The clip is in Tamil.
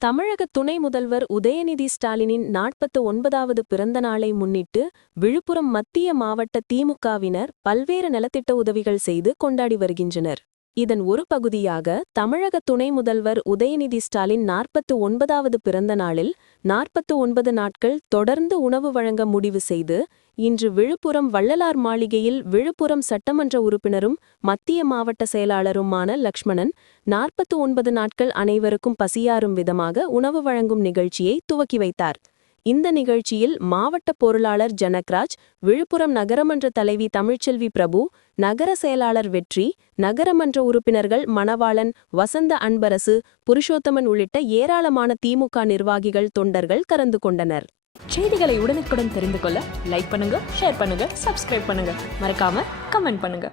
தமிழக துணை முதல்வர் உதயநிதி ஸ்டாலினின் நாற்பத்து ஒன்பதாவது பிறந்த நாளை முன்னிட்டு விழுப்புரம் மத்திய மாவட்ட திமுகவினர் பல்வேறு நலத்திட்ட உதவிகள் செய்து கொண்டாடி வருகின்றனர். இதன் ஒரு பகுதியாக தமிழக துணை முதல்வர் உதயநிதி ஸ்டாலின் நாற்பத்து ஒன்பதாவது பிறந்த நாளில் நாற்பத்து ஒன்பது நாட்கள் தொடர்ந்து உணவு வழங்க முடிவு செய்து இன்று விழுப்புரம் வள்ளலார் மாளிகையில் விழுப்புரம் சட்டமன்ற உறுப்பினரும் மத்திய மாவட்ட செயலாளருமான லக்ஷ்மணன் நாற்பத்து ஒன்பது நாட்கள் அனைவருக்கும் பசியாறும் விதமாக உணவு வழங்கும் நிகழ்ச்சியை துவக்கி வைத்தார். இந்த நிகழ்ச்சியில் மாவட்ட பொருளாளர் ஜனக்ராஜ் விழுப்புரம் நகரமன்ற தலைவி தமிழ்ச்செல்வி பிரபு நகர செயலாளர் வெற்றி நகரமன்ற உறுப்பினர்கள் மணவாளன் வசந்த அன்பரசு புருஷோத்தமன் உள்ளிட்ட ஏராளமான திமுக நிர்வாகிகள் தொண்டர்கள் கலந்து கொண்டனர். செய்திகளை உடனுக்குடன் தெரிந்து கொள்ள லைக் பண்ணுங்க ஷேர் பண்ணுங்க சப்ஸ்கிரைப் பண்ணுங்க. மறக்காம கமெண்ட் பண்ணுங்க.